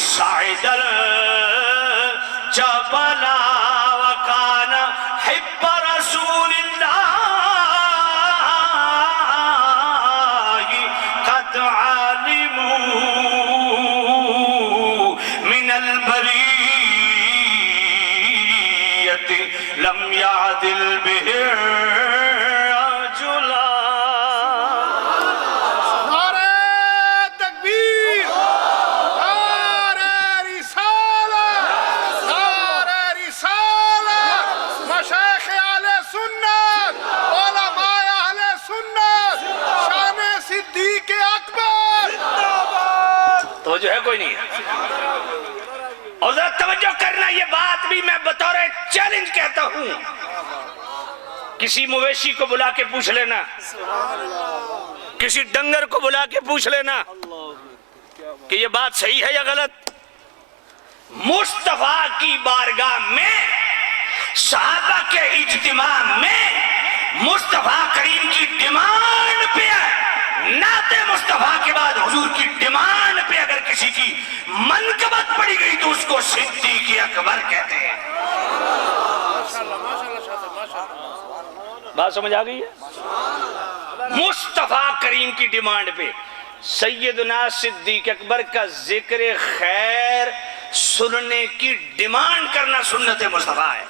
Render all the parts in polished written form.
صعد الجبل وكان حب رسول الله قد علموا من البرية لم يعدل به جو ہے کوئی نہیں ہے. اور ذرا توجہ کرنا، یہ بات بھی میں بطور چیلنج کہتا ہوں. کسی مویشی کو بلا کے پوچھ لینا، کسی ڈنگر کو بلا کے پوچھ لینا کہ یہ بات صحیح ہے یا غلط. مصطفیٰ کی بارگاہ میں، صحابہ کے اجتماع میں مصطفیٰ کریم کی ڈیمانڈ پہ ہے. نعت مصطفیٰ کے بعد حضور کی ڈیمانڈ پہ اگر کسی کی منقبت پڑی گئی تو اس کو صدیق اکبر کہتے ہیں. بات سمجھ آ گئی ہے؟ مصطفیٰ کریم کی ڈیمانڈ پہ سیدنا صدیق اکبر کا ذکر خیر سننے کی ڈیمانڈ کرنا سنت مصطفیٰ ہے،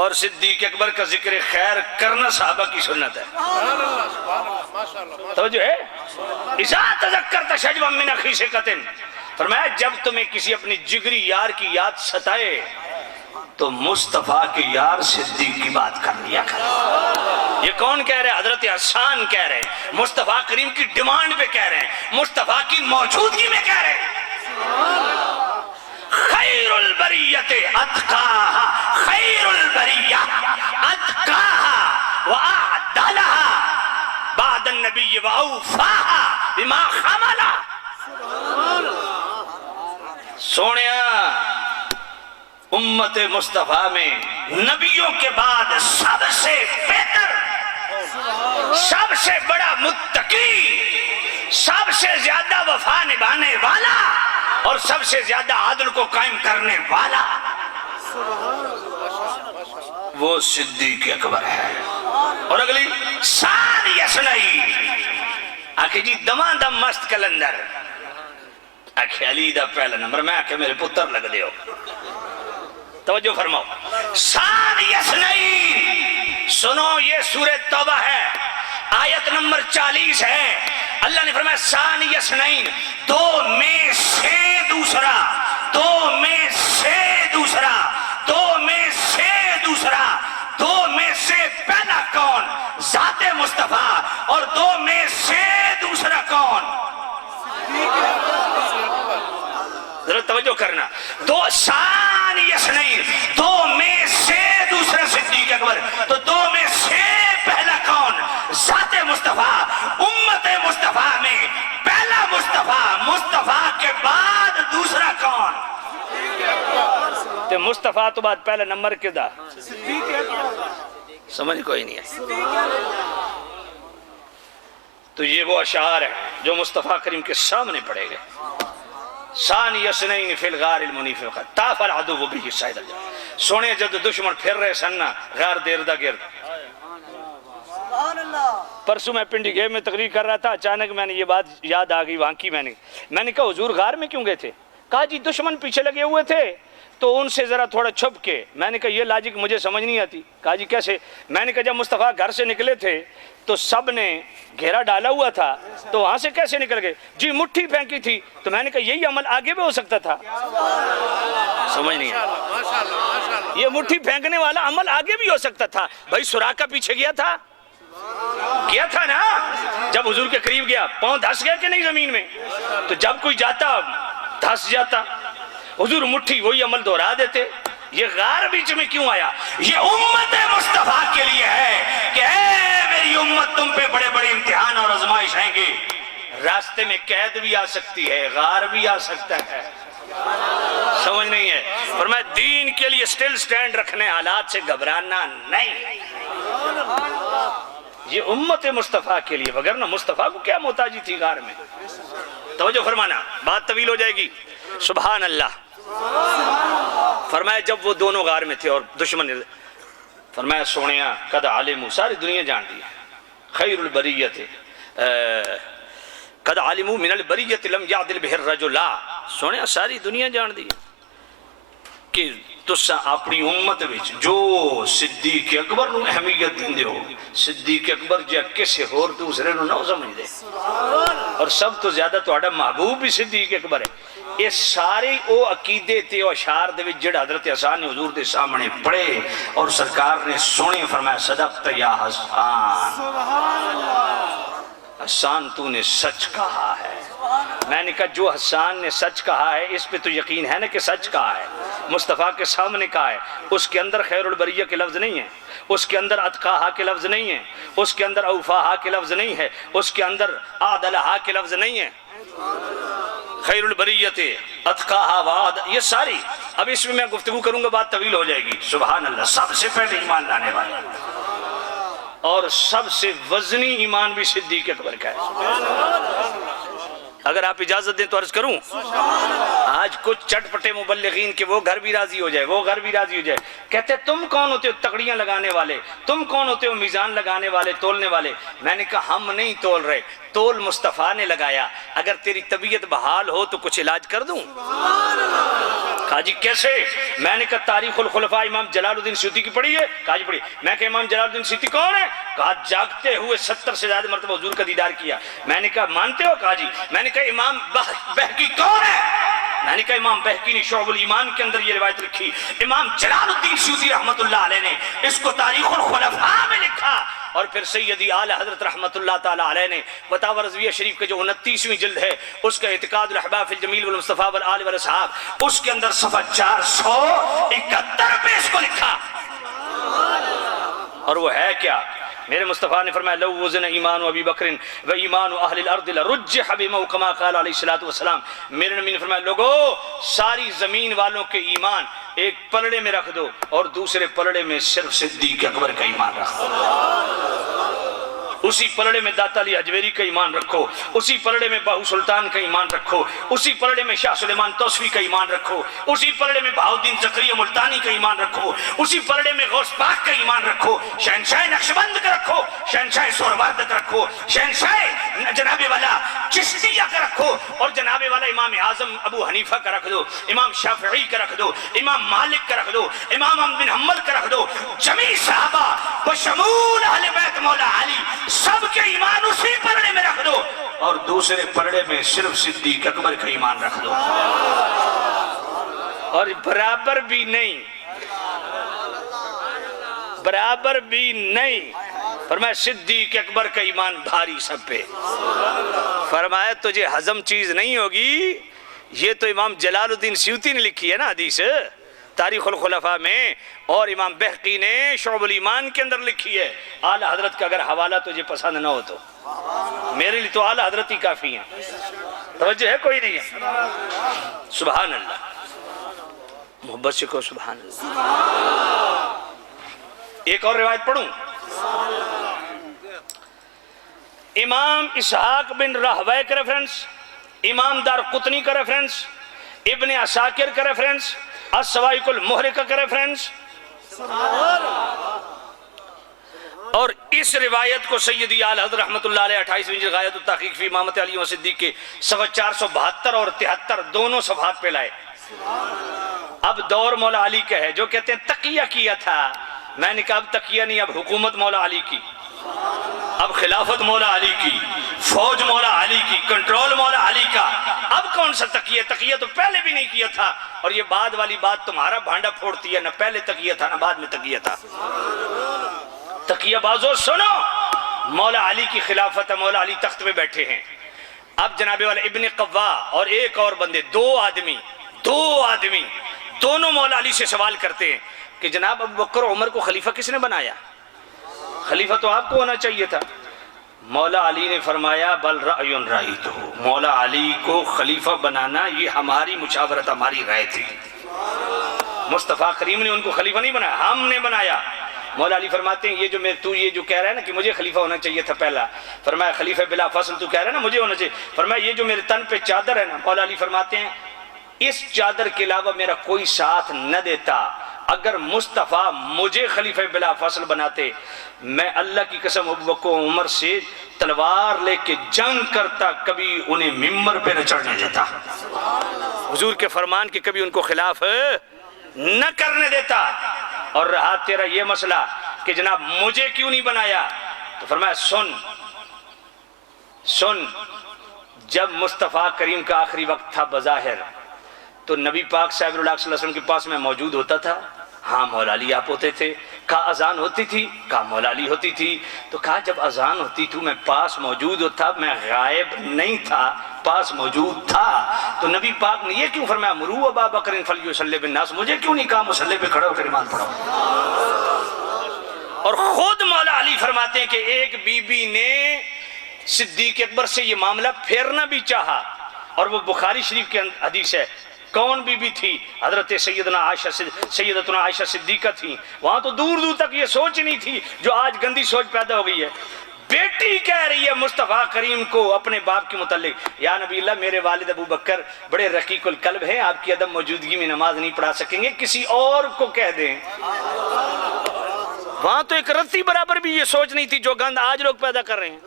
اور صدیق اکبر کا ذکر خیر کرنا صحابہ کی سنت ہے. توجہ ہے؟ اذا تذکرت شجوا من اخی ثقۃ، فرمایا جب تمہیں کسی اپنی جگری یار کی یاد ستائے تو مصطفیٰ کے یار صدیق کی بات کر لیا کر. یہ کون کہہ رہے ہیں؟ حضرت حسان کہہ رہے ہیں. مصطفیٰ کریم کی ڈیمانڈ پہ کہہ رہے ہیں، مصطفیٰ کی موجودگی میں کہہ رہے ہیں. خیر البریت اتقاہا، خیر البریہ اتقاہا واعدلہا بعد النبی واوفاہا بما خملا. سونیا امت مصطفیٰ میں نبیوں کے بعد سب سے بہتر، سب سے بڑا متقی، سب سے زیادہ وفا نبھانے والا اور سب سے زیادہ عدل کو قائم کرنے والا وہ صدیق اکبر ہے. اور اگلی سال یسنائی آکھے جی دماں دم مست کلندر، آکھے علی دا پہلا نمبر، میں آکھے میرے پتر لگ دے ہو. توجہ فرماؤ. سال یسنائی، سنو یہ سورہ توبہ ہے، آیت نمبر 40 ہے. اللہ نے فرمایا ثانی یسنین، دو میں سے دوسرا، دو میں سے دوسرا، دو میں سے دوسرا. دو میں سے پہلا کون؟ ذات مصطفیٰ. اور دو میں سے دوسرا کون؟ ذرا توجہ کرنا. دو ثانی یسنین، دو میں سے دوسرا صدیق اکبر. تو دو میں سے پہلا کون؟ ذات مصطفیٰ. امت مصطفیٰ میں پہلا مصطفیٰ، مصطفیٰ کے بعد دوسرا کون؟ تے مصطفیٰ تو بعد پہلا نمبر کدا؟ سمجھ کوئی نہیں ہے. تو یہ وہ اشعار ہے جو مصطفیٰ کریم کے سامنے پڑے گئے. ثانی یسنین فی الغار المنیف طاف العدو به صید الجبل. سونے جب دشمن پھر رہے سننا غار دیر دا گرد. پرسوں میں پنڈی گئے میں تقریر کر رہا تھا، اچانک میں نے یہ بات یاد آ گئی وہاں کی. میں نے کہا حضور غار میں کیوں گئے تھے؟ کہا جی دشمن پیچھے لگے ہوئے تھے تو ان سے ذرا تھوڑا چھپ کے. میں نے کہا یہ لاجک مجھے سمجھ نہیں آتی. کہا جی کیسے؟ میں نے کہا جب مصطفیٰ گھر سے نکلے تھے تو سب نے گھیرا ڈالا ہوا تھا تو وہاں سے کیسے نکل گئے؟ جی مٹھی پھینکی تھی. تو میں نے کہا یہی عمل آگے بھی ہو سکتا تھا. سمجھ نہیں آیا. یہ مٹھی پھینکنے والا عمل آگے بھی ہو سکتا تھا. بھائی سراقہ پیچھے گیا تھا نا، جب حضور کے قریب گیا پاؤں دھس گیا کہ نہیں زمین میں؟ تو جب کوئی جاتا دھس جاتا. حضور مٹھی وہی عمل دہرا دیتے. یہ غار بیچ میں کیوں آیا؟ یہ امت مصطفیٰ کے لیے ہے کہ اے میری امت تم پہ بڑے بڑے امتحان اور آزمائش آئیں گے. راستے میں قید بھی آ سکتی ہے، غار بھی آ سکتا ہے. سمجھ نہیں ہے؟ فرمایا دین کے لیے سٹل سٹینڈ رکھنے، حالات سے گھبرانا نہیں. یہ امت مصطفیٰ کے لیے، وگرنہ مصطفیٰ کو کیا محتاجی تھی غار میں. توجہ فرمانا، بات طویل ہو جائے گی. سبحان اللہ. فرمایا جب وہ دونوں غار میں تھے اور دشمن، فرمایا سونیا قد علموا، ساری دنیا جان دی خیر البریت قد علموا من البریت لم یعدل بہ الرجل، سونیا ساری دنیا جان دی کہ تسا اپنی امت وچ جو صدیق اکبر نو اہمیت دیندے ہو، صدیق اکبر جا کسے ہور دوسرے نو نہ سمجھ دے، اور سب تو زیادہ تہاڈا محبوب بھی صدیق اکبر ہے. یہ سارے او عقیدے تے او اشعار دے وچ جڑا حضرت حسان نے حضور دے سامنے پڑھے اور سرکار نے سنے، فرمایا صدقت یا حسان، حسان تو نے سچ کہا ہے. میں نے کہا جو حسان نے سچ کہا ہے اس پہ تو یقین ہے نا کہ سچ کہا ہے، مصطفیٰ کے سامنے کہا ہے، اس کے اندر خیر البریہ کے لفظ نہیں ہیں، اس کے اندر اتقاہا کے لفظ نہیں ہیں، اس کے اندر اوفاہا کے لفظ نہیں ہے، اس کے اندر عادلہا کے لفظ نہیں ہیں. خیر البریت اتقاہا وعاد، یہ ساری، اب اس میں گفتگو کروں گا بات طویل ہو جائے گی. سبحان اللہ. سب سے پہلے ایمان لانے والا اور سب سے وزنی ایمان بھی صدیق اکبر کا ہے. اگر آپ اجازت دیں تو عرض کروں، آج کچھ چٹ پٹے مبلغین کے وہ گھر بھی راضی ہو جائے، وہ گھر بھی راضی ہو جائے، کہتے تم کون ہوتے ہو تکڑیاں لگانے والے، تم کون ہوتے ہو میزان لگانے والے، تولنے والے. میں نے کہا ہم نہیں تول رہے، تول مصطفیٰ نے لگایا. اگر تیری طبیعت بحال ہو تو کچھ علاج کر دوں. کہا جی کیسے؟ میں نے کہا تاریخ الخلفاء امام جلال الدین سیوطی کی پڑھی ہے؟ کہا جی پڑھی. میں کہا امام جلال الدین سیوطی کون ہے؟ کہا جاگتے ہوئے 70 سے زیادہ مرتبہ حضور کا دیدار کیا. میں نے کہا مانتے ہو؟ کہا جی. میں نے کہا امام بہقی کون ہے؟ میں نے کہا امام بہقی نے شعب الایمان کے اندر یہ روایت لکھی. امام جلال الدین سیوطی رحمت اللہ علیہ نے اس کو تاریخ الخلفاء میں لکھا، اور پھر سیدی اعلی حضرت رحمت اللہ تعالی علیہ نے فتاوی رضویہ شریف کے جو 29ویں جلد ہے اس کا اعتقاد الاحباب فی الجمیل والمصطفیٰ والآل والاصحاب، اس کے اندر صفحہ 471 پہ اس کو لکھا. اور وہ ہے کیا؟ میرے مصطفیٰ نے فرمایا لو وزن ایمان ابی بکر و ایمان اہل الارض لرجح بما کما قال علیہ الصلوۃ والسلام. میرے نبی نے فرمایا لوگو ساری زمین والوں کے ایمان ایک پلڑے میں رکھ دو اور دوسرے پلڑے میں صرف صدیق اکبر کا ایمان رکھ دو. اسی پلڑے میں داتا علی حجویری کا ایمان رکھو، اسی پلڑے میں باہو سلطان کا ایمان رکھو، اسی پلڑے میں شاہ سلیمان توسوی کا ایمان رکھو، اسی پلڑے میں بہاؤالدین زکریا ملتانی کا ایمان رکھو، اسی پلڑے میں غوث پاک کا ایمان رکھو، شہنشاہ نقشبند کا رکھو، شہنشاہ سہروردہ کا رکھو، شہنشاہ جناب والا چشتیہ کا رکھو، اور جناب والا امام اعظم ابو حنیفہ کا رکھ دو، امام شافعی کا رکھ دو، امام مالک کا رکھ دو، امام احمد بن حنبل کا رکھ دو. جمیع صحابہ بشمول اہل بیت مولا علی سب کے ایمان اسی پلڑے میں رکھ دو اور دوسرے پلڑے میں صرف صدیق اکبر کا ایمان رکھ دو. اور برابر بھی نہیں، برابر بھی نہیں. فرمایا صدیق اکبر کا ایمان بھاری سب پہ. فرمایا تجھے ہضم چیز نہیں ہوگی، یہ تو امام جلال الدین سیوطی نے لکھی ہے نا حدیث تاریخ الخلفاء میں، اور امام بہقی نے شعب الایمان کے اندر لکھی ہے. اعلی حضرت کا اگر حوالہ تجھے پسند نہ ہو تو میرے لیے تو اعلی حضرت ہی کافی ہیں. توجہ ہے کوئی نہیں ہے؟ سبحان اللہ. محبت سے کہو سبحان اللہ. ایک اور روایت پڑھوں. امام اسحاق بن راہوے کا ریفرنس، امام دار قطنی کا ریفرنس، ابن عساکر کا ریفرنس، السوائق المحرقہ کا ریفرنس، اور اس روایت کو سیدی اعلی حضرت رحمت اللہ علیہ 28ویں جلد غایت التحقیق فی امامت علی و صدیق کے صفحہ 472 اور 73 دونوں صفحات پہ لائے. اب دور مولا علی کا ہے جو کہتے ہیں تقیہ کیا تھا. میں نے کہا اب تقیہ نہیں، اب حکومت مولا علی کی، اب خلافت مولا علی کی، فوج مولا علی کی، کنٹرول مولا علی کا. اب کون سا تقیہ؟ تقیہ تو پہلے بھی نہیں کیا تھا. اور یہ بعد والی بات تمہارا بھانڈا پھوڑتی ہے، نہ پہلے تقیہ تھا نہ بعد میں تقیہ تھا. تقیہ بازو سنو، مولا علی کی خلافت ہے، مولا علی تخت پہ بیٹھے ہیں. اب جناب والا ابن قوا اور ایک اور بندے، دو آدمی دونوں مولا علی سے سوال کرتے ہیں کہ جناب ابو بکر عمر کو خلیفہ کس نے بنایا؟ خلیفہ تو آپ کو ہونا چاہیے تھا. مولا علی نے فرمایا بل رأی رأیتہ، مولا علی کو خلیفہ بنانا یہ ہماری مشاورت، ہماری رائے تھی. مصطفیٰ کریم نے ان کو خلیفہ نہیں بنایا، ہم نے بنایا. مولا علی فرماتے ہیں یہ جو کہہ رہا ہے نا کہ مجھے خلیفہ ہونا چاہیے تھا پہلا، فرمایا خلیفہ بلا فصل تو کہہ رہا ہے نا مجھے ہونا چاہیے، فرمایا یہ جو میرے تن پہ چادر ہے نا، مولا علی فرماتے ہیں اس چادر کے علاوہ میرا کوئی ساتھ نہ دیتا، اگر مصطفیٰ مجھے خلیفہ بلا فصل بناتے میں اللہ کی قسم ابوبکر و عمر سے تلوار لے کے جنگ کرتا، کبھی انہیں ممبر پہ نہ چڑھنے دیتا، حضور کے فرمان کے کبھی ان کو خلاف نہ کرنے دیتا۔ اور رہا تیرا یہ مسئلہ کہ جناب مجھے کیوں نہیں بنایا، تو فرمایا سن، جب مصطفیٰ کریم کا آخری وقت تھا بظاہر تو نبی پاک صاحب اللہ صلی اللہ علیہ وسلم کے پاس میں موجود ہوتا تھا، ہاں مولا علی آپ ہوتے تھے، کہا اذان ہوتی تھی، کہا مولا علی ہوتی تھی، تو کہا جب اذان ہوتی تو میں پاس موجود ہوتا، میں غائب نہیں تھا، پاس موجود تھا، تو نبی پاک نے یہ کیوں فرمایا مرو ابا بکر فلیصلی بالناس، مجھے کیوں نہیں کہا مصلی پہ کھڑا ہو کر نماز پڑھو؟ اور خود مولا علی فرماتے ہیں کہ ایک بی بی نے صدیق اکبر سے یہ معاملہ پھیرنا بھی چاہا، اور وہ بخاری شریف کے حدیث ہے، کون بی بی تھی؟ حضرت سیدتنا عائشہ صدیقہ تھی، وہاں تو دور دور تک یہ سوچ نہیں تھی جو آج گندی سوچ پیدا ہو گئی ہے، بیٹی کہہ رہی ہے مصطفیٰ کریم کو اپنے باپ کے متعلق، یا نبی اللہ میرے والد ابو بکر بڑے رقیق القلب ہیں، آپ کی عدم موجودگی میں نماز نہیں پڑھا سکیں گے، کسی اور کو کہہ دیں۔ وہاں تو ایک رتی برابر بھی یہ سوچ نہیں تھی جو گند آج لوگ پیدا کر رہے ہیں۔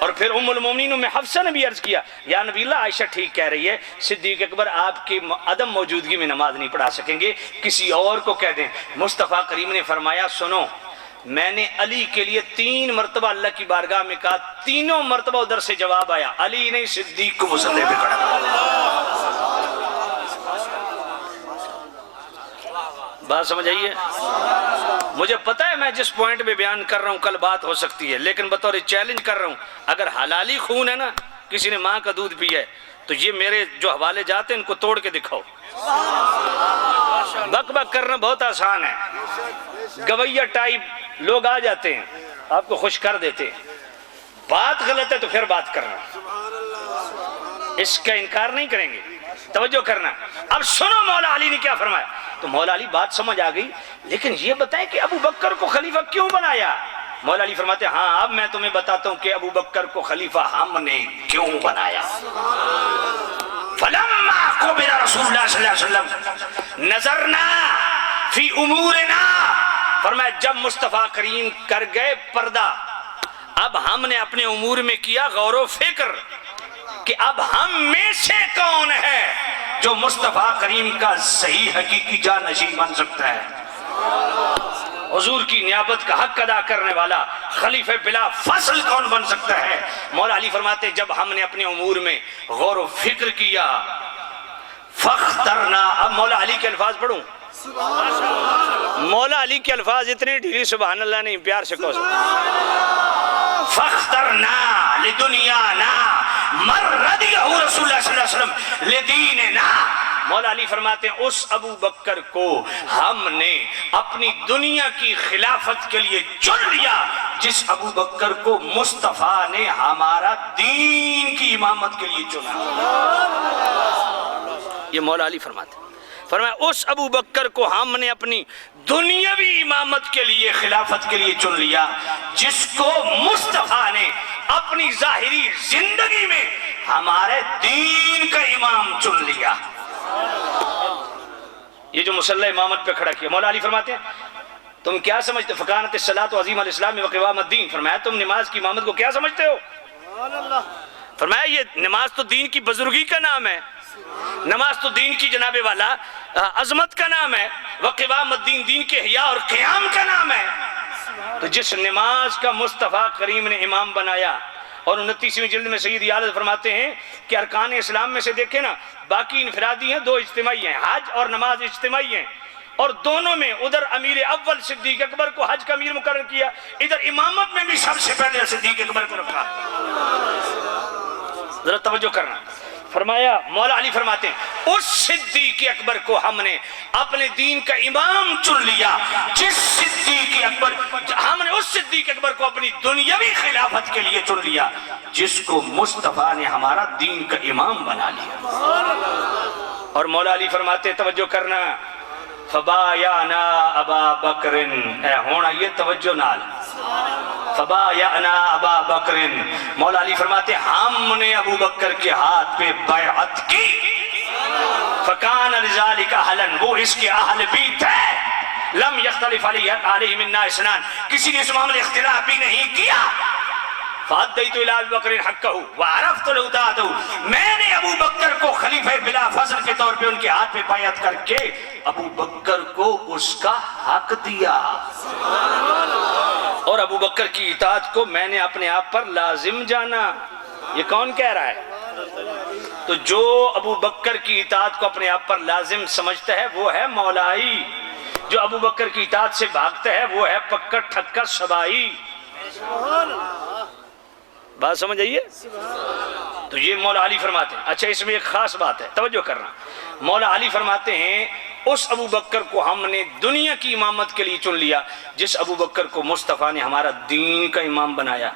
اور پھر ام المومنین ام حفصہ نے بھی عرض کیا، یا نبی اللہ عائشہ ٹھیک کہہ رہی ہے، صدیق اکبر آپ کی عدم موجودگی میں نماز نہیں پڑھا سکیں گے، کسی اور کو کہہ دیں۔ مصطفیٰ کریم نے فرمایا سنو، میں نے علی کے لیے 3 مرتبہ اللہ کی بارگاہ میں کہا، تینوں مرتبہ ادھر سے جواب آیا، علی نہیں صدیق کو مصلی پہ کھڑا کر۔ بات سمجھ آئیے؟ مجھے پتہ ہے میں جس پوائنٹ پہ بیان کر رہا ہوں کل بات ہو سکتی ہے، لیکن بطور چیلنج کر رہا ہوں، اگر حلالی خون ہے نا، کسی نے ماں کا دودھ پیا ہے تو یہ میرے جو حوالے جاتے ہیں ان کو توڑ کے دکھاؤ۔ بک بک کرنا بہت آسان ہے، گویہ ٹائپ لوگ آ جاتے ہیں آپ کو خوش کر دیتے ہیں، بات غلط ہے تو پھر بات کرنا، اس کا انکار نہیں کریں گے، توجہ کرنا۔ اب سنو مولا علی نے کیا فرمایا، تو مولا علی بات سمجھ آ گئی، لیکن یہ بتائیں کہ ابو بکر کو خلیفہ کیوں بنایا؟ مولا علی فرماتے ہیں ہاں اب میں تمہیں بتاتا ہوں کہ ابو بکر کو خلیفہ ہم نے کیوں بنایا۔ فلما قبل رسول اللہ صلی اللہ علیہ وسلم نظرنا فی امورنا، فرمایا جب مصطفیٰ کریم کر گئے پردہ، اب ہم نے اپنے امور میں کیا غور و فکر کہ اب ہم میں سے کون ہے جو مصطفیٰ کریم کا صحیح حقیقی جانشین بن سکتا ہے، حضور کی نیابت کا حق ادا کرنے والا خلیفہ بلا فصل کون بن سکتا ہے؟ مولا علی فرماتے ہیں جب ہم نے اپنے امور میں غور و فکر کیا، فاخترنا، اب مولا علی کے الفاظ پڑھوں، مولا علی کے الفاظ اتنے ڈھیلی سبحان اللہ نہیں، پیار سے کہو فاخترنا لدنیانا من رضیہ رسول اللہ صلی اللہ علیہ وسلم لدیننا، مولا علی فرماتے ہیں اس ابو بکر کو ہم نے اپنی دنیا کی خلافت کے لیے چن لیا جس ابو بکر کو مصطفیٰ نے ہمارا دین کی امامت کے لیے چنا۔ یہ مولا علی فرماتے ہیں، فرمایا اس ابو بکر کو ہم نے اپنی دنیاوی امامت کے لیے خلافت کے لیے چن لیا جس کو مصطفیٰ نے اپنی ظاہری زندگی میں ہمارے دین کا امام چن لیا۔ یہ جو مسلح امامت پہ کھڑا کیا، مولا علی فرماتے ہیں تم کیا سمجھتے، فکانت الصلاۃ عظیم الاسلام وقوام الدین، فرمایا تم نماز کی امامت کو کیا سمجھتے ہو؟ فرمایا یہ نماز تو دین کی بزرگی کا نام ہے، نماز تو دین کی جناب والا عظمت کا نام ہے، وقوام الدین دین کے حیا اور قیام کا نام ہے۔ تو جس نماز کا مصطفیٰ کریم نے امام بنایا، اور 29ویں جلد میں سید یالد فرماتے ہیں کہ ارکان اسلام میں سے دیکھیں نا، باقی انفرادی ہیں، 2 اجتماعی ہیں، حج اور نماز اجتماعی ہیں، اور دونوں میں ادھر امیر اول صدیق اکبر کو حج کا امیر مقرر کیا، ادھر امامت میں بھی سب سے پہلے صدیق اکبر کو رکھا۔ ذرا توجہ کرنا، فرمایا مولا علی فرماتے ہیں اس صدیق اکبر کو ہم نے اپنے دین کا امام چن لیا جس صدیق اکبر، ہم نے اس صدیق اکبر کو اپنی دنیاوی خلافت کے لیے چن لیا جس کو مصطفیٰ نے ہمارا دین کا امام بنا لیا۔ اور مولا علی فرماتے توجہ کرنا، فبایعنا ابا بکر، اے ہونا یہ توجہ نال، فبایعنا ابا بکر، مولا علی فرماتے ہم نے ابو بکر کے ہاتھ پہ بیعت کی، فکان لذالک اہلن، وہ اس کے اہل بھی تھے، لم یختلف علیہ منا اسنان، کسی نے اس معاملے اختلاف بھی نہیں کیا، فَأَدَّيْتُ إِلَىٰ أَبِي بَكْرٍ حَقَّهُ وَعَرَفْتُ لَوْدَاتَهُ، میں نے ابو بکر کو خلیفہ بلا فضل کے طور پہ ان کے ہاتھ پہ بیعت کر کے ابو بکر کو اس کا حق دیا، اور ابو بکر کی اطاعت کو میں نے اپنے آپ پر لازم جانا۔ یہ کون کہہ رہا ہے؟ تو جو ابو بکر کی اطاعت کو اپنے آپ پر لازم سمجھتا ہے وہ ہے مولائی، جو ابو بکر کی اطاعت سے بھاگتا ہے وہ ہے پکڑ ٹھکر سبائی۔ بات سمجھ آئیے؟ تو یہ مولا علی فرماتے ہیں۔ اچھا اس میں ایک خاص بات ہے، توجہ کرنا، مولا علی فرماتے ہیں اس ابو بکر کو ہم نے دنیا کی امامت کے لیے چن لیا جس ابو بکر کو مصطفیٰ نے ہمارا دین کا امام بنایا،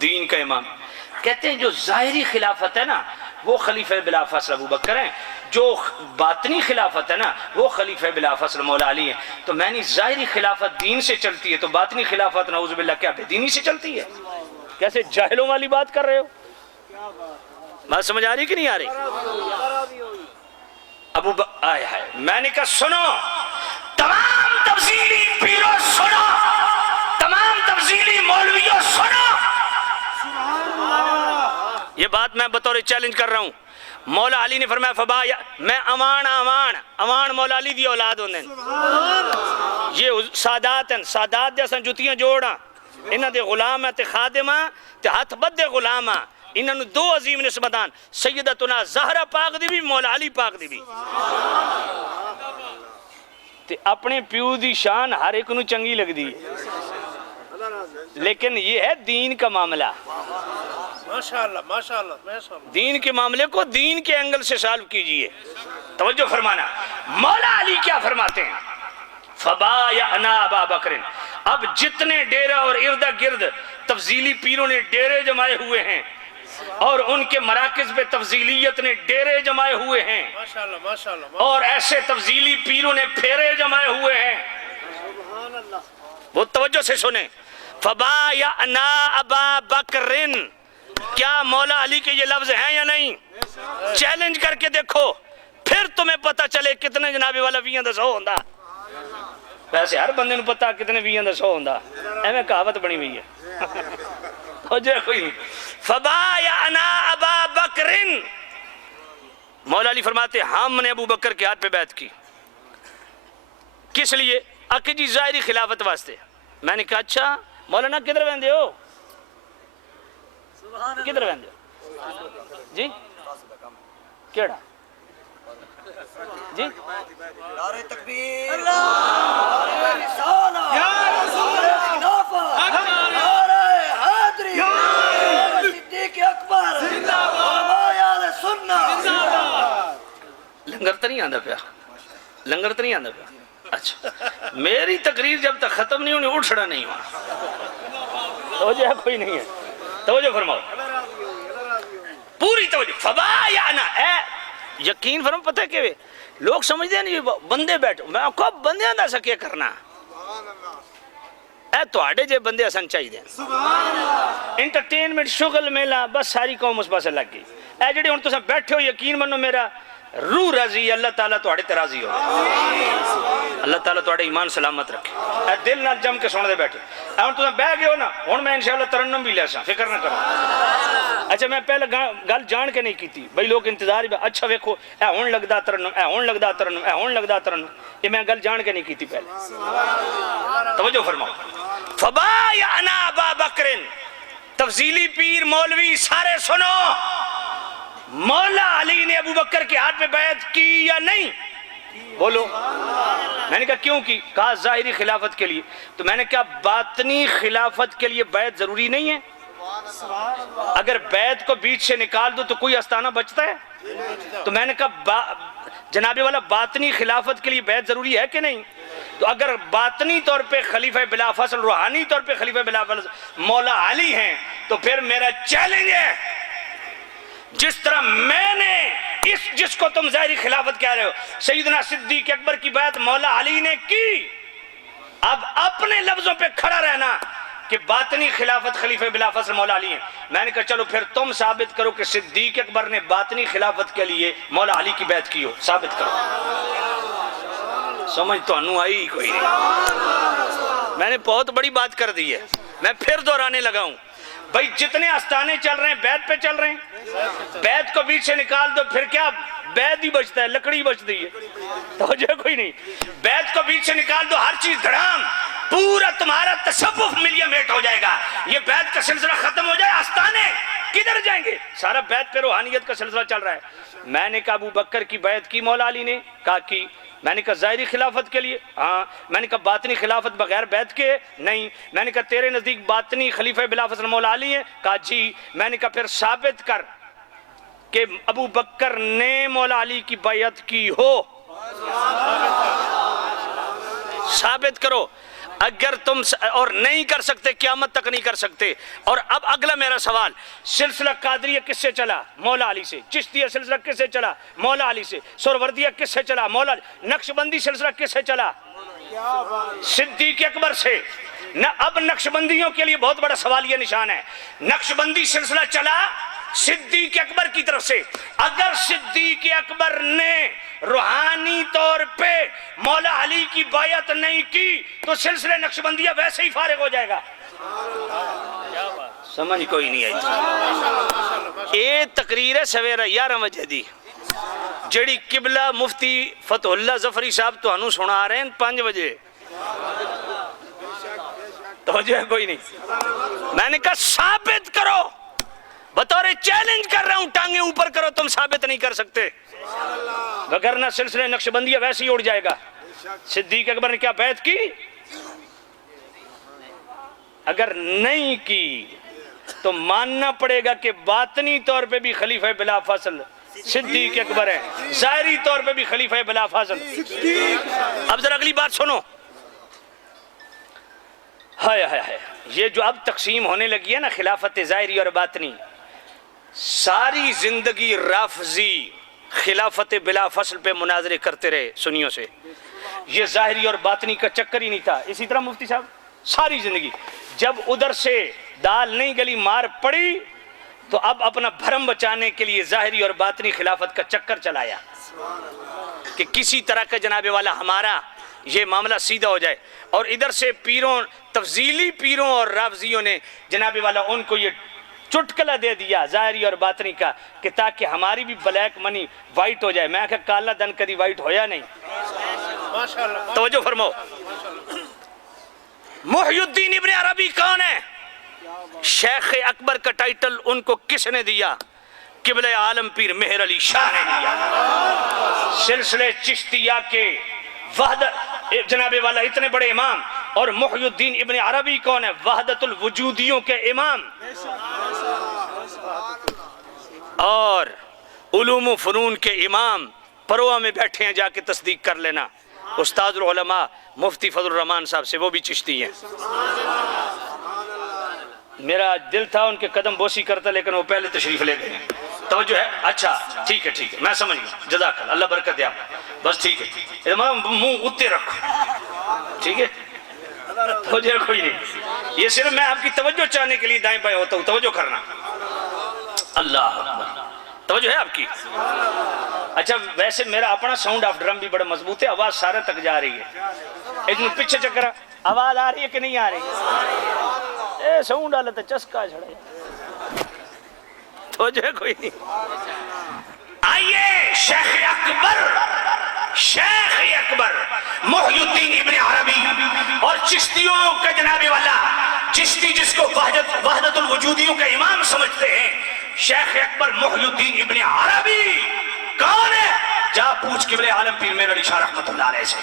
دین کا امام۔ کہتے ہیں جو ظاہری خلافت ہے نا وہ خلیفہ بلا فصل ابو بکر ہیں، جو باطنی خلافت ہے نا وہ خلیفہ بلا فصل مولا علی ہیں۔ تو میں نے ظاہری خلافت دین سے چلتی ہے تو باطنی خلافت نعوذ باللہ کیا بے دینی سے چلتی ہے؟ کیسے جاہلوں والی بات کر رہے ہو؟ بات سمجھ آ رہی کہ نہیں آ رہی؟ آئے ہائے، میں نے کہا سنو تمام تفضیلی پیروں، سنو تمام تفضیلی مولویوں، سنو یہ بات میں بطور چیلنج کر رہا ہوں۔ مولا علی نے فرمایا فبایا، میں امان مولا علی دی اولاد ہوندے یہ سادات ہیں، سادات جیسا جتیاں جوڑاں، انہاں دے غلام ہیں تے خادماں تے ہاتھ بدے غلاماں، انہاں نو دو عظیم نسبتان سیدتنا زہرا پاک دی بھی مولا علی پاک دی بھی، تے اپنے پیو دی شان ہر ایک نو چنگی لگ دی، لیکن یہ ہے دین کا معاملہ، ماشاءاللہ ماشاءاللہ ماشاءاللہ، دین کے معاملے کو دین کے اینگل سے سالو کیجئے۔ توجہ فرمانا، مولا علی کیا فرماتے ہیں؟ فبایعنا ابا بکر، اب جتنے ڈیرہ اور ارد گرد تفضیلی پیروں نے ڈیرے جمائے ہوئے ہیں اور ان کے مراکز پہ تفضیلیت نے ڈیرے جمائے ہوئے ہیں ماشاءاللہ ماشاءاللہ، اور ایسے تفضیلی پیروں نے پھیرے جمائے ہوئے ہیں، وہ توجہ سے سنیں، فبایعنا ابا بکر، کیا مولا علی کے یہ لفظ ہیں یا نہیں؟ چیلنج کر کے دیکھو پھر تمہیں پتہ چلے کتنے جنابی والا 20 ہوندا، ویسے ہر بندے نو پتہ کتنے 20 ہوندا، ایویں کہاوت بنی ہوئی ہے ہو جائے کوئی نہیں۔ فبایعنا ابا بکر، مولا علی فرماتے ہم نے ابو بکر کے ہاتھ پہ بیعت کی، کس لیے؟ آکے جی ظاہری خلافت واسطے۔ میں نے کہا اچھا مولانا کدھر ویندے ہو؟ کدھر ویندے ہو جی؟ کیڑا جی؟ نعرہ تکبیر، نعرہ رسالہ، نعرہ خلافت، نعرہ حیدری، نعرہ صدیق اکبر، علماء اہل سنت۔ لنگر تو نہیں آندا پیا؟ لنگر تو نہیں آندا پیا؟ اچھا میری تقریر جب تک ختم نہیں ہونی اٹھڑا نہیں ہوا، توجہ کوئی نہیں ہے، توجہ فرماؤ پوری توجہ۔ فبایعنا، اے یقین فرم، پتہ ہے کہ لوگ سمجھتے ہیں نہیں بندے بیٹھو، میں کو بندے دا سکے کرنا، اے تو آڑے جے بندے اسن چاہی دیں، انٹرٹینمنٹ شغل میلا بس ساری قوم اس پاس لگ گئی، اے جڑے ہن تساں بیٹھے ہو یقین منو میرا روح راضی، اللہ تعالیٰ تو آڑے تے راضی ہو، اللہ تعالیٰ تو آڑے ایمان سلامت رکھے، اے دل نال جم کے سونے دے بیٹھے، اے ہن تساں بیٹھ گئے ہو نا، ہن میں انشاءاللہ ترنم بھی لے ساں، فکر نہ کرو۔ اچھا میں پہلے گل جان کے نہیں کیتی، بھئی لوگ انتظار ہی، اچھا ویکھو اے ہن لگدا ترنم، اے ہن لگدا ترنم، اے ہن لگدا ترنم، یہ میں گل جان کے نہیں کیتی پہلے، توجہ فرماؤ۔ فبایعنا ابا بکر، تفضیلی پیر مولوی سارے سنو، مولا علی نے ابو بکر کے ہاتھ پہ بیعت کی یا نہیں؟ بولو۔ میں نے کہا کیوں کی؟ کہا ظاہری خلافت کے لیے، تو میں نے کہا باطنی خلافت کے لیے بیعت ضروری نہیں ہے؟ اگر بیعت کو بیچ سے نکال دو تو کوئی آستانہ بچتا ہے؟ تو میں نے کہا جناب والا باطنی خلافت کے لیے بیعت ضروری ہے کہ نہیں؟ تو اگر باطنی طور پہ خلیفہ بلا فصل، روحانی طور پہ خلیفہ بلا فصل مولا علی ہیں، تو پھر میرا چیلنج ہے جس طرح میں نے جس کو تم ظاہری خلافت کہہ رہے ہو، سیدنا صدیق اکبر کی بیعت مولا علی نے کی. اب اپنے لفظوں پہ کھڑا رہنا کہ باطنی خلافت خلیفہ بلا فصل مولا علی ہیں. میں نے کہا چلو پھر تم ثابت کرو کہ صدیق اکبر نے باطنی خلافت کے لیے مولا علی کی بیعت کی ہو، ثابت کرو. سمجھ تو انو آئی کوئی نہیں. میں نے بہت بڑی بات کر دی ہے، میں پھر دہرانے لگا ہوں. بھائی جتنے آستانے چل رہے ہیں بیعت پہ چل رہے ہیں، بیعت کو بیچ سے نکال دو پھر کیا بیعت ہی بچتا ہے، لکڑی بچتی ہے. توجہ کوئی نہیں. بیعت کو بیچ سے نکال دو، ہر چیز دھڑام، پورا تمہارا تصوف ملیا میٹ ہو جائے گا. یہ بیعت کا سلسلہ ختم ہو جائے، آستانے کدھر جائیں گے؟ سارا بیعت پہ روحانیت کا سلسلہ چل رہا ہے. میں نے کہا ابو بکر کی بیعت کی مولا علی نے؟ کہا کی. میں نے کہا ظاہری خلافت کے لیے؟ ہاں. میں نے کہا باطنی خلافت بغیر بیعت کے؟ نہیں. میں نے کہا تیرے نزدیک باطنی خلیفہ بلا فصل مولا علی ہیں؟ کہا جی. میں نے کہا پھر ثابت کر کہ ابو بکر نے مولا علی کی بیعت کی ہو، ثابت کرو. اگر تم اور نہیں کر سکتے قیامت تک نہیں کر سکتے. اور اب اگلا میرا سوال، سلسلہ قادریہ کس سے چلا؟ مولا علی سے. چشتیہ سلسلہ کس سے چلا؟ مولا علی سے. سہروردیہ کس سے چلا؟ مولا علی. نقشبندی سلسلہ کس سے چلا؟ صدیق اکبر سے. اب نقشبندیوں کے لیے بہت بڑا سوالیہ نشان ہے. نقشبندی سلسلہ چلا صدیق اکبر کی طرف سے. اگر صدیق اکبر نے روحانی طور پہ مولا علی کی بیعت نہیں کی تو سلسلہ نقشبندیہ ویسے ہی فارغ ہو جائے گا. سمجھ کوئی نہیں آئی. اے تقریر ہے سویرہ 11 بجے دی جڑی قبلہ مفتی فتح اللہ ظفری صاحب تو انو سنا رہے ہیں 5 بجے. توجہ ہے کوئی نہیں. میں نے کہا ثابت کرو، بطور چیلنج کر رہا ہوں، ٹانگیں اوپر کرو. تم ثابت نہیں کر سکتے وگرنہ سلسلہ نقشبندیہ ویسے ہی اڑ جائے گا. صدیق اکبر نے کیا بیعت کی؟ اگر نہیں کی تو ماننا پڑے گا کہ باطنی طور پہ بھی خلیفہ بلا فصل صدیق اکبر ہے، ظاہری طور پہ بھی خلیفہ بلا فصل. اب ذرا اگلی بات سنو. ہائے ہائے ہائے، یہ جو اب تقسیم ہونے لگی ہے نا خلافت ظاہری اور باطنی، ساری زندگی رافضی خلافت بلا فصل پہ مناظرے کرتے رہے سنیوں سے. یہ ظاہری اور باطنی کا چکر ہی نہیں تھا. اسی طرح مفتی صاحب ساری زندگی جب ادھر سے دال نہیں گلی مار پڑی تو اب اپنا بھرم بچانے کے لیے ظاہری اور باطنی خلافت کا چکر چلایا کہ کسی طرح کا جناب والا ہمارا یہ معاملہ سیدھا ہو جائے. اور ادھر سے پیروں، تفضیلی پیروں اور رافضیوں نے جناب والا ان کو یہ چٹکلا دے دیا ظاہری اور باطنی کا کہ تاکہ ہماری بھی بلیک منی وائٹ ہو جائے. میں کہا کالا دن کدی وائٹ ہویا نہیں. توجہ فرماؤ. محی الدین ابن عربی کون ہے؟ شیخ اکبر کا ٹائٹل ان کو کس نے دیا؟ قبلہ عالم پیر مہر علی شاہ نے دیا. سلسلے چشتیہ کے وحدت جناب والا اتنے بڑے امام. اور محی الدین ابن عربی کون ہے؟ وحدت الوجودیوں کے امام اور علوم و فنون کے امام. پروا میں بیٹھے ہیں، جا کے تصدیق کر لینا. استاد العلماء مفتی فضل الرحمان صاحب سے، وہ بھی چشتی ہیں. میرا دل تھا ان کے قدم بوسی کرتا لیکن وہ پہلے تشریف لے گئے. توجہ ہے؟ اچھا ٹھیک ہے ٹھیک ہے، میں سمجھ گیا. جزاک اللہ، اللہ برکت دے. بس ٹھیک ہے، امام منہ اتے رکھو. ٹھیک ہے، توجہ کوئی نہیں. یہ صرف میں آپ کی توجہ چاہنے کے لیے دائیں بائیں ہوتا ہوں. توجہ کرنا. اللہ اکبر. توجہ ہے آپ کی؟ اچھا ویسے میرا اپنا ساؤنڈ آف ڈرم بھی بڑا مضبوط ہے، آواز سارے تک جا رہی ہے. اتنے پیچھے چکر آواز آ رہی ہے کہ نہیں آ رہی؟ اے ساؤنڈ آلہ تو چسکا چھڑا. توجہ کوئی نہیں. آئیے شیخ اکبر محی الدین ابن عربی اور چشتیوں کا جناب والا چشتی جس کو وحدت الوجودیوں کا امام سمجھتے ہیں، شیخ اکبر محی الدین ابن عربی کون ہے؟ جا پوچھ قبلہ عالم پیر مہر علی شاہ رحمت اللہ علیہ سے.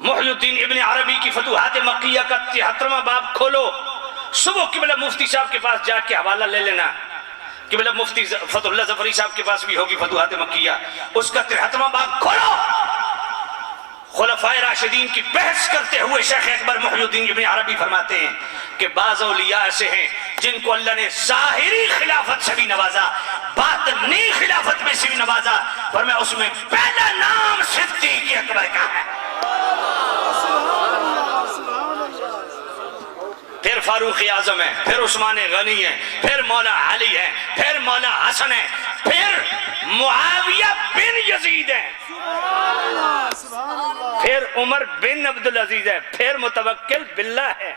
محی الدین ابن عربی کی فتوحات مکیہ کا 73واں باب کھولو. صبح قبلہ مفتی صاحب کے پاس جا کے حوالہ لے لینا. قبلہ مفتی فتح اللہ ظفری صاحب کے پاس بھی ہوگی فتوحات مکیہ، اس کا 73واں باب کھولو. خلفائے راشدین کی بحث کرتے ہوئے شیخ اکبر محی الدین ابن عربی فرماتے ہیں کہ بعض اولیاء ایسے ہیں جن کو اللہ نے ظاہری خلافت سے بھی نوازا، باطنی خلافت میں سے بھی نوازا، فرمایا اس میں پہلا نام صدیق اکبر کا ہے، پھر فاروق اعظم ہے، پھر عثمان غنی ہے، پھر مولا علی ہے، پھر مولا حسن ہے، پھر معاویہ بن یزید ہے، پھر عمر بن عبدالعزیز ہے، پھر متوکل باللہ ہے۔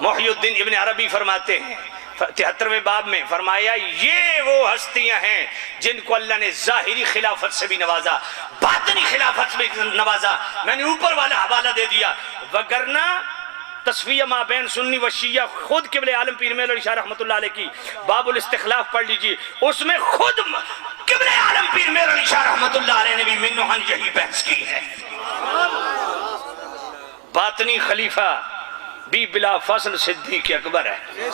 محی الدین ابن عربی فرماتے ہیں 73ویں باب میں، فرمایا یہ وہ ہستیاں ہیں جن کو اللہ نے ظاہری خلافت سے بھی نوازا، باطنی خلافت سے بھی نوازا۔ میں نے اوپر والا حوالہ دے دیا، وگرنہ تصفیہ ما بین سنی و شیعہ خود قبل عالم پیر میرعلی شاہ رحمۃ اللہ علیہ کی باب الاستخلاف پڑھ لیجئے، اس میں خود قبل عالم پیر میرعلی شاہ رحمۃ اللہ علیہ نے بھی منہن یہی بحث کی ہے۔ باطنی خلیفہ بھی بلا فصل صدیق اکبر ہے۔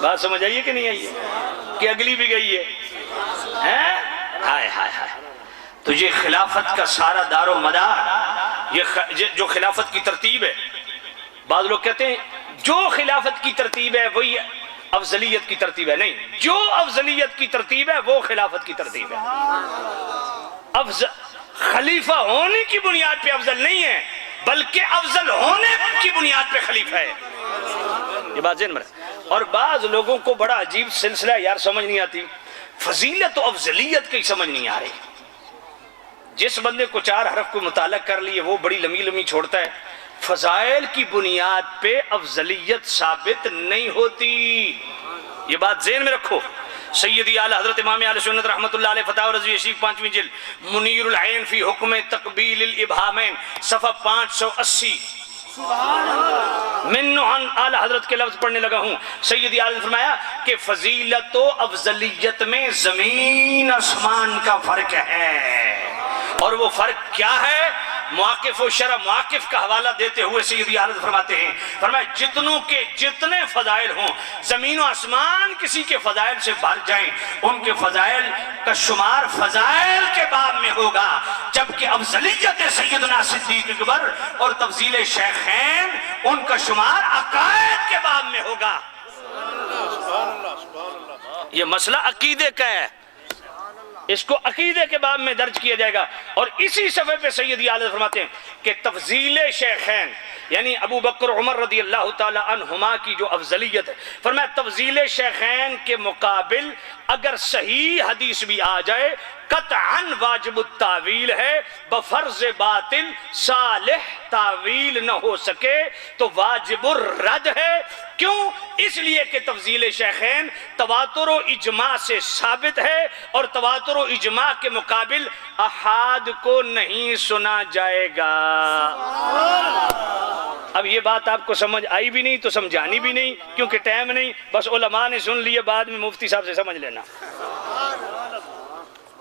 بات سمجھ آئیے کہ نہیں آئیے کہ اگلی بھی گئی ہے؟ ہائے ہائے ہائے، تو یہ خلافت کا سارا دار و مدار، یہ جو خلافت کی ترتیب ہے، بعض لوگ کہتے ہیں جو خلافت کی ترتیب ہے وہی افضلیت کی ترتیب ہے، نہیں، جو افضلیت کی ترتیب ہے وہ خلافت کی ترتیب ہے۔ خلیفہ ہونے کی بنیاد پہ افضل نہیں ہے، بلکہ افضل ہونے کی بنیاد پہ خلیفہ ہے، یہ بات ذہن میں رکھ۔ اور بعض لوگوں کو بڑا عجیب سلسلہ یار سمجھ نہیں آتی، فضیلت و افضلیت کی سمجھ نہیں آ رہی۔ جس بندے کو 4 حرف کو متعلق کر لیے وہ بڑی لمبی لمبی چھوڑتا ہے۔ فضائل کی بنیاد پہ افضلیت ثابت نہیں ہوتی، یہ بات ذہن میں رکھو۔ سیدی اعلیٰ حضرت امام اہل سنت رحمت اللہ علیہ فتاوی رضویہ شریف 5ویں جلد منیر العین فی حکم تقبیل الابہامین صفحہ 580 منہن اعلیٰ حضرت کے لفظ پڑھنے لگا ہوں۔ سیدی اعلیٰ نے فرمایا کہ فضیلت و افضلیت میں زمین آسمان کا فرق ہے، اور وہ فرق کیا ہے؟ مواقف و شرع مواقف کا حوالہ دیتے ہوئے سیدی اعلیٰ فرماتے ہیں، فرمایا جتنوں کے جتنے فضائل ہوں، زمین و آسمان کسی کے فضائل سے بھر جائیں، ان کے فضائل کا شمار فضائل کے باب میں ہوگا، جبکہ افضلیت سیدنا صدیق اکبر اور تفضیل شیخین ان کا شمار عقائد کے باب میں ہوگا۔ یہ مسئلہ عقیدے کا ہے، اس کو عقیدے کے باب میں درج کیا جائے گا۔ اور اسی صفحے پہ سیدی اعلیٰ فرماتے ہیں کہ تفضیل شیخین یعنی ابو بکر عمر رضی اللہ تعالی عنہما کی جو افضلیت ہے، فرمایا تفضیل شیخین کے مقابل اگر صحیح حدیث بھی آ جائے قطعاً واجب التاویل ہے، بفرض باطل صالح تاویل نہ ہو سکے تو واجب الرد ہے۔ کیوں؟ اس لیے کہ تفضیل شیخین تواتر و اجماع سے ثابت ہے، اور تواتر و اجماع کے مقابل احاد کو نہیں سنا جائے گا۔ اب یہ بات آپ کو سمجھ آئی بھی نہیں تو سمجھانی بھی نہیں، کیونکہ ٹائم نہیں، بس علماء نے سن لیے، بعد میں مفتی صاحب سے سمجھ لینا۔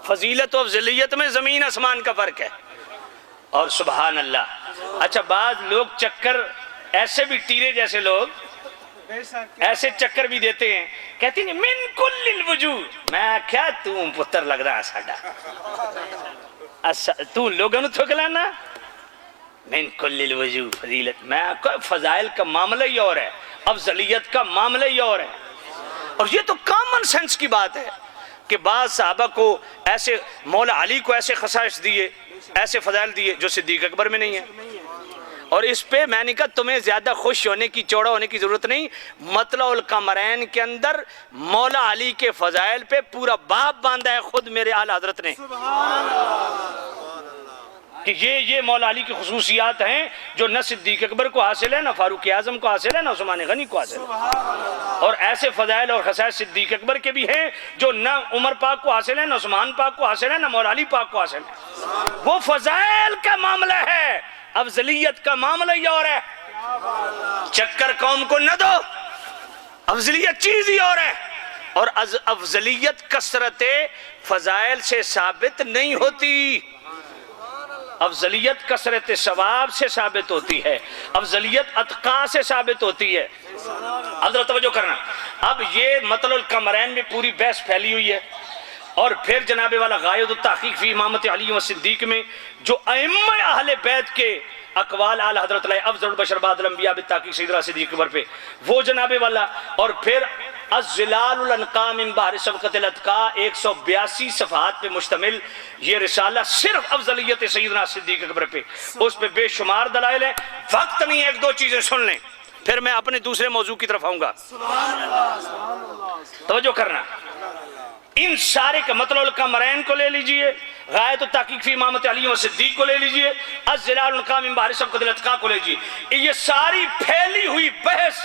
فضیلت و افضلیت میں زمین آسمان کا فرق ہے، اور سبحان اللہ۔ اچھا بعض لوگ چکر ایسے بھی ٹیرے جیسے لوگ ایسے چکر بھی دیتے ہیں، کہتے ہیں من کل الوجود، میں کیا تو پتر لگ رہا ساڈا، تو لوگوں تھک لانا من کل الوجود فضیلت، میں فضائل کا معاملہ ہی اور ہے، افضلیت کا معاملہ ہی اور ہے۔ اور یہ تو کامن سینس کی بات ہے کہ بعض صحابہ کو ایسے مولا علی کو ایسے خصائص دیے، ایسے فضائل دیے جو صدیق اکبر میں نہیں ہے۔ اور اس پہ میں نے کہا تمہیں زیادہ خوش ہونے کی چوڑا ہونے کی ضرورت نہیں، مطلع القمرین کے اندر مولا علی کے فضائل پہ پورا باب باندھا ہے خود میرے اعلیٰ حضرت نے، کہ یہ مولا علی کی خصوصیات ہیں جو نہ صدیق اکبر کو حاصل ہے، نہ فاروق اعظم کو حاصل ہے، نہ عثمان غنی کو حاصل ہے۔ اور ایسے فضائل اور خصائص صدیق اکبر کے بھی ہیں جو نہ عمر پاک کو حاصل ہے، نہ عثمان پاک کو حاصل ہے، نہ مولا علی پاک کو حاصل ہے۔ وہ فضائل کا معاملہ ہے، افضلیت کا معاملہ ہی اور ہے۔ چکر قوم کو نہ دو، افضلیت چیز ہی اور ہے، اور افضلیت کثرت فضائل سے ثابت نہیں ہوتی، افضلیت کثرت ثواب سے ثابت ہوتی ہے، افضلیت اتقا سے ثابت ہوتی ہے۔ حضرت توجہ کرنا، اب یہ مطلع القمرین میں پوری بحث پھیلی ہوئی ہے، اور پھر جناب والا غایت التحقیق فی امامت علی و صدیق میں جو ائمہ اہل بیت کے اقوال اعلی حضرت علیہ افضل البشر بعد الانبیاء بالتحقیق سیدنا صدیق اکبر پہ، وہ جناب والا. اور پھر الظلال الانقاء من بحر سبقت الاتقاء 182 صفحات پہ مشتمل یہ رسالہ صرف افضلیت سیدنا صدیق اکبر پہ، اس پہ بے شمار دلائل ہیں. وقت نہیں، ایک دو چیزیں سن لیں پھر میں اپنے دوسرے موضوع کی طرف آؤں گا. توجہ کرنا، ان سارے کا مطلب القمرین کو لے لیجئے، غایت التحقیق فی امامت علی و صدیق کو لے لیجئے، الظلال الانقاء من بحر سبقت الاتقاء کو لے لیجئے. یہ ساری پھیلی ہوئی بحث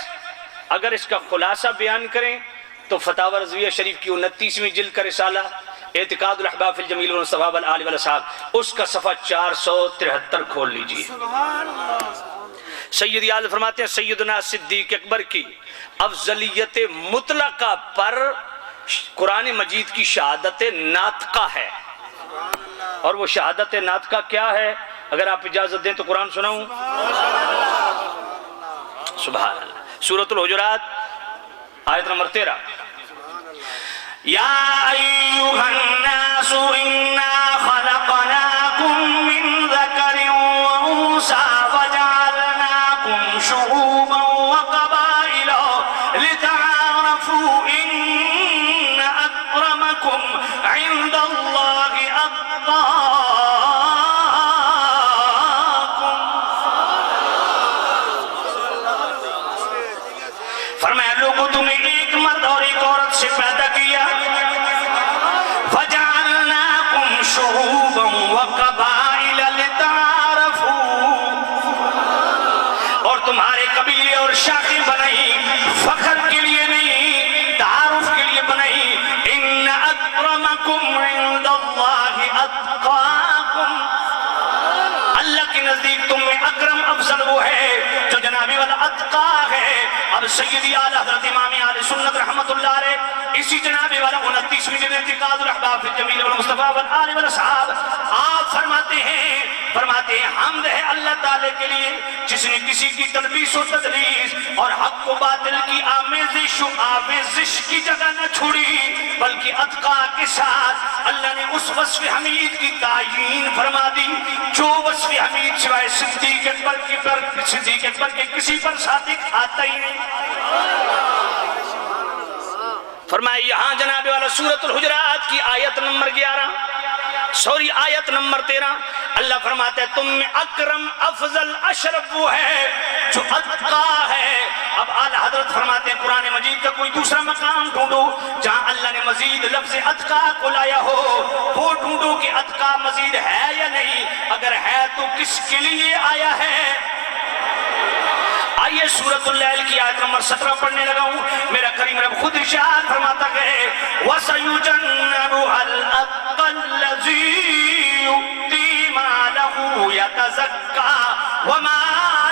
اگر اس کا خلاصہ بیان کریں تو فتاوی رضویہ شریف کی 29ویں جلد کا رسالہ اعتقاد الاحباب فی الجمیل والمصطفیٰ والآل والاصحاب، اس کا صفحہ 473 کھول لیجئے. سیدی اعلیٰ فرماتے ہیں سیدنا صدیق اکبر کی افضلیت مطلقہ پر قرآن مجید کی شہادت ناطقہ ہے. اور وہ شہادت ناطقہ کیا ہے؟ اگر آپ اجازت دیں تو قرآن سناؤں. سبحان اللہ. سورۃ الحجرات آیت نمبر 13. یا ایھا الناس انا خلقناکم من ذکر وانثی وجعلناکم شعوبا وقبائل لتعارفوا ان اکرمکم عند اللہ اتقاکم. فرمایا لوگوں تمہیں ایک مرد اور ایک عورت سے پیدا کیا، فَجَعَلْنَاكُمْ شُعُوبًا وَقَبَائِلَ لِتَعَارَفُوا، اور تمہارے قبیلے اور شاخیں بنائی فخر کے لیے نہیں، تعارف کے لیے بنائی. إِنَّ أَكْرَمَكُمْ عِنْدَ اللَّهِ أَتْقَاكُمْ، اللہ کے نزدیک تم میں اکرم افضل وہ ہے جو جنابی والا اتقا ہے. اب سیدی اعلیٰ حضرت امام اہل سنت رحمت اللہ علیہ اسی جنابی والا 29ویں جلد اعتقاد الاحباب فی الجمیل والمصطفیٰ والآل والاصحاب آپ فرماتے ہیں حمد ہے اللہ تعالیٰ کے لیے جس نے کسی کی تلبیس و تدلیس اور حق و باطل کی آمیزش و آویزش کی جگہ نہ چھوڑی، بلکہ اتقا کے ساتھ اللہ نے اس وصف حمید کی تعیین فرما دی جو وصف حمید سوائے صدیق اکبر کے کسی پر صادق آتا ہی نہیں. فرمایا یہاں جناب والا سورۃ الحجرات کی آیت نمبر 13 اللہ فرماتا ہے تم میں اکرم افضل اشرف وہ ہے جو اتقا ہے. اب اعلیٰ حضرت فرماتے ہیں قرآن مجید کا کوئی دوسرا مقام ڈھونڈو جہاں اللہ نے مزید لفظ اتقا کو لایا ہو، وہ ڈھونڈو کہ اتقا مزید ہے یا نہیں، اگر ہے تو کس کے لیے آیا ہے. آئیے سورۃ اللیل کی آیت نمبر 17 پڑھنے لگا ہوں. میرا کریم رب خود ارشاد فرماتا ہے وَسَيُجَنَّبُهَا الْأَتْقَى الَّذِي يُؤْتِي مَالَهُ يَتَزَكَّى وَمَا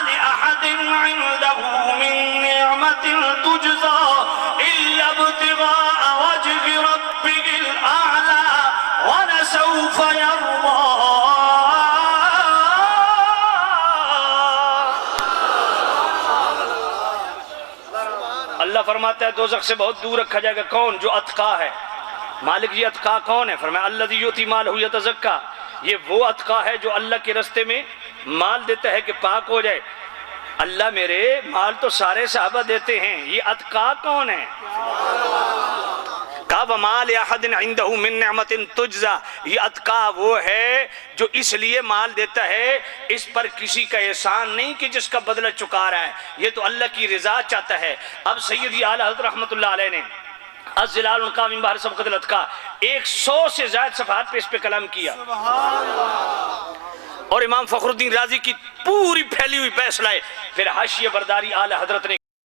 لِأَحَدٍ عِندَهُ مِن نِّعْمَةٍ تُجْزَىٰ إِلَّا ابْتِغَاءَ وَجْهِ رَبِّهِ الْأَعْلَىٰ وَلَسَوْفَ يَرْضَىٰ. اللہ فرماتا ہے دوزخ سے بہت دور رکھا جائے گا کون؟ جو اتقا ہے. مالک یہ اتقا کون ہے؟ فرمایا الذی یؤتی مالہ یتزکا، یہ وہ اتقا ہے جو اللہ کے رستے میں مال دیتا ہے کہ پاک ہو جائے. اللہ میرے مال تو سارے صحابہ دیتے ہیں، یہ اتقا کون ہے؟ وَمَا لِأَحَدٍ عِندَهُ مِن نِّعْمَةٍ تُجْزَىٰ، یہ اتقا وہ ہے جو اس لیے مال دیتا ہے اس پر کسی کا احسان نہیں کہ جس کا بدلہ چکا رہا ہے، یہ تو اللہ کی رضا چاہتا ہے. اب سیدی اعلیٰ حضرت رحمت اللہ علیہ نے الظلال الانقاء من بحر سبقت الاتقاء 100 سے زائد صفحات پہ اس پہ کلام کیا، اور امام فخر الدین رازی کی پوری پھیلی ہوئی بحث لائے. پھر حاشیہ برداری اعلیٰ حضرت نے